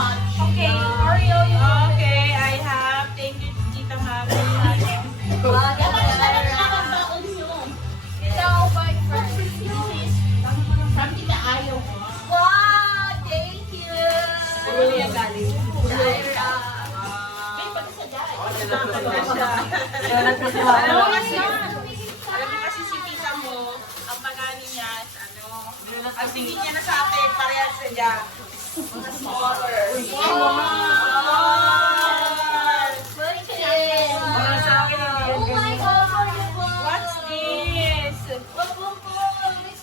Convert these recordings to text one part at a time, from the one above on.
Okay, Oreo yung... Okay, I have. Thank you, Tita Mami. Ikaw, bye first. From Tita Ayaw. Wow, thank you. Ano yan galing? Jaira. Alam mo kasi si Tita mo, ang pagani niya, ang tingin niya na sa akin, parehas siya dyan. Mga smaller. Sa akin, hindi yan ganyan. What's this? What's this?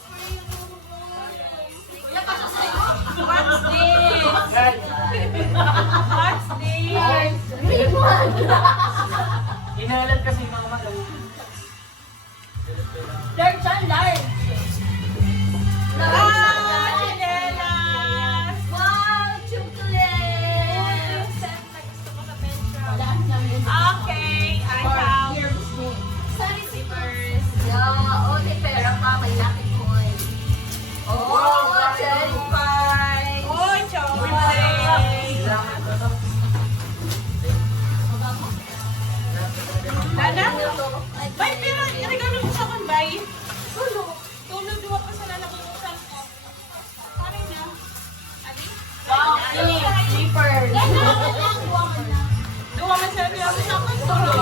What's this? Inalat kasi mga magaling. Large and large. Ah, chinelas! Wow, chocolate. Okay, I have Sorry, slippers. yeah, okay, pera pa, may lucky coin. Oh, cherry pie. Oh, chocolate! Dada? Bay, pero regalo mo sa akin, Bay. Tulog. Tulog, duwa pa sa lalabutan ko. Pare na. Ali? Wow, Slippers. Duwa man sa lalabutan ko. Tulog.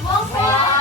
wow,